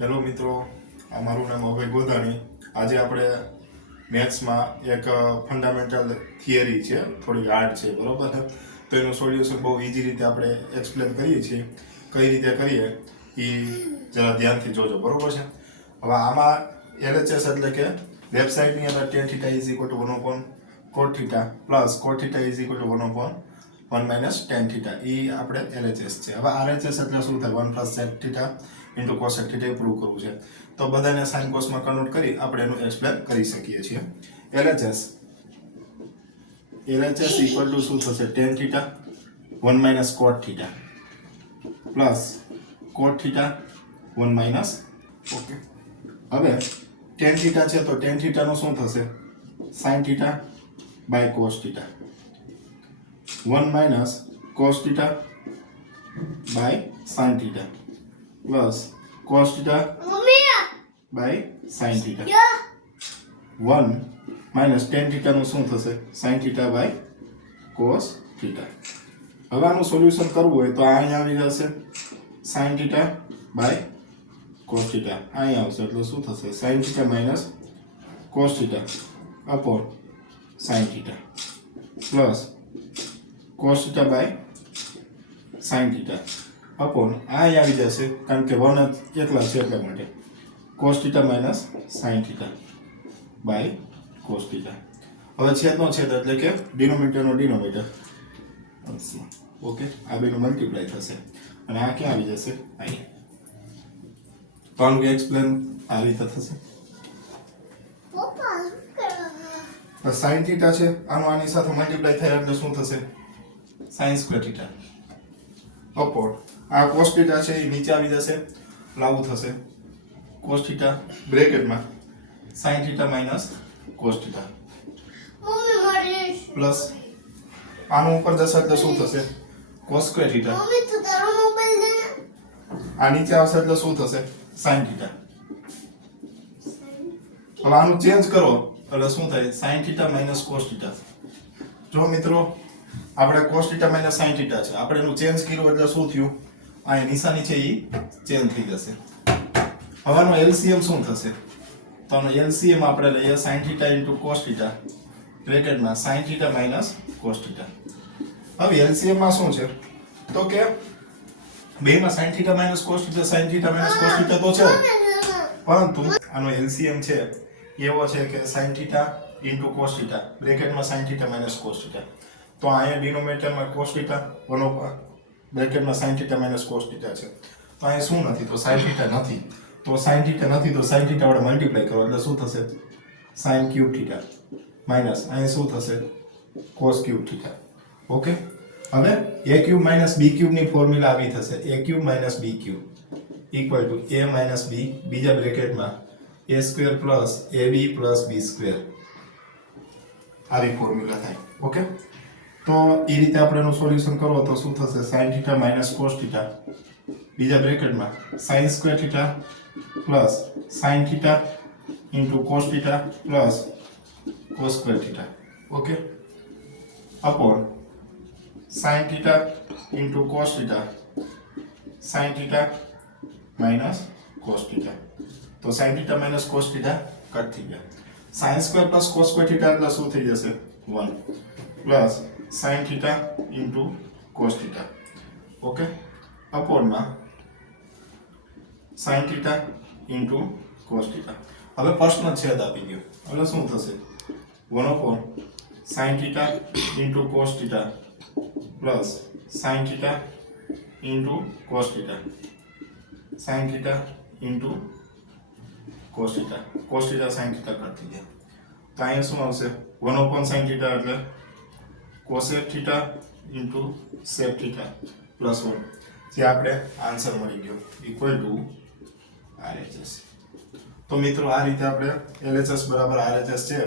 Hello મિત્રો, મારું નામ અભય ગોધાણી. આજે આપણે મેથ્સમાં એક ફંડામેન્ટલ થિયરી છે, થોડી હાર્ડ છે, બરોબર છે. તો એનું સોલ્યુશન બહુ ઇઝી રીતે આપણે એક્સપ્લેન કરીએ છીએ. કઈ રીતે કરીએ એ જરા ધ્યાનથી જોજો, બરોબર છે. હવે આમાં LHS એટલે કે લેફ્ટ સાઈડની અંદર tan θ is equal to 1 cot θ plus cot θ is equal to 1 minus tan θ. એ આપણે LHS છે. હવે RHS એટલે શું થાય? 1 plus sec θ into cosec θ prove કરવું છે. તો બધાને સાઇન કોસમાં કન્વર્ટ કરી આપણે એનું એક્સપ્લેન કરી શકીએ છીએ. LHS ઇક્વલ ટુ શું થશે? tan θ 1 minus cot θ plus cot θ 1 minus. Okay, હવે tan θ છે તો tan θ નું શું થશે? sin θ by cos θ 1 minus cos θ by sin θ plus cos θ by sin θ 1 minus tan θ નું શું થશે? sin θ by cos θ. હવે આનું સોલ્યુશન કરવું હોય તો અહીંયા આવી જશે sin θ બાય cos θ. અહીંયા આવશે એટલે શું થશે? sin θ minus cos θ upon sin θ plus cos θ by sin θ upon અહીંયા આવી જશે, કારણ કે 1 જ એકલા છે એટલા માટે cos θ minus sin θ by cos θ. હવે છેદનો છેદ એટલે કે ડિનોમિનેટરનો ડિનોમિનેટર. ઓકે, આ બેનું મલ્ટીપ્લાય થશે અને આ ક્યાં આવી જશે? અહીંયા. તો આનું એક્સપ્લેન આ રીતે થશે. sin θ છે, આનું આની સાથે મલ્ટીપ્લાય થાય એટલે શું થશે? sin સ્ક્વેર θ અપોન આ cos θ છે એ નીચે આવી જશે, લાવું થશે cos θ બ્રેકેટમાં sin θ માઇનસ cos θ પ્લસ આનું ઉપર જશે એટલે શું થશે? cos square θ. આ નીચે આવશે એટલે શું થશે? sin θ. હવે આનું ચેન્જ કરો એટલે શું થાય? sin θ minus cos θ. જો મિત્રો, આપણે cos θ માઇનસ sin θ છે, આપણે એનું ચેન્જ કર્યું એટલે શું થયું? આ નિશાની છે એ ચેન્જ થઈ જશે. હવે આનો LCM શું થશે? તો આનો LCM આપણે લઈએ sin θ ઇન્ટુ cos θ બ્રેકેટમાં sin θ માઇનસ cos θ. હવે LCM માં શું છે? તો કે બેમાં sin θ minus cos θ sin θ minus cos θ તો છે, પરંતુ આનો LCM છે એવો છે કે sin θ ઇન્ટુ cos θ બ્રેકેટમાં sin θ માઇનસ cos θ. તો અહીંયા ડિનોમિનેટરમાં cos θ 1 બ્રેકેટમાં sin θ માઇનસ cos θ છે. તો અહીંયા શું નથી? તો sin θ નથી. તો sin θ નથી તો sin θ વડે મલ્ટીપ્લાય કરો એટલે શું થશે? sin ક્યુબ θ માઇનસ અહીંયા શું થશે? cos cube θ. ઓકે, હવે a cube minus b cube ની ફોર્મ્યુલા આવી થશે a cube minus b cube equal to a minus b બીજા બ્રેકેટમાં a square plus ab plus b square. આવી ફોર્મ્યુલા થાય. ઓકે, તો એ રીતે આપણે એનું સોલ્યુશન કરો તો શું થશે? sin θ માઇનસ cos θ બીજા બ્રેકેટમાં sin square θ plus sin θ into cos θ plus cos square θ. Okay, upon sin θ into cos θ sin θ minus cos θ. તો sin θ માઇનસ cos θ કટ થઈ ગયા. sin square plus cos square θ એટલે શું થઈ જશે? 1 plus sin θ into cos θ. Okay, અપોનમાં sin θ into cos θ. હવે પ્રશ્ન છેદ આપી ગયો એટલે શું થશે? 1 upon sin θ into cos θ plus sin θ into cos θ sin θ into cos θ sin θ cut થઈ ગયા. તો અહીંયા શું આવશે? 1 upon sin θ એટલે cosec θ ઇન્ટુ sec θ પ્લસ 1, જે આપણે આન્સર મળી ગયો ઇક્વલ ટુ RHS. તો મિત્રો, આ રીતે આપણે LHS બરાબર RHS છે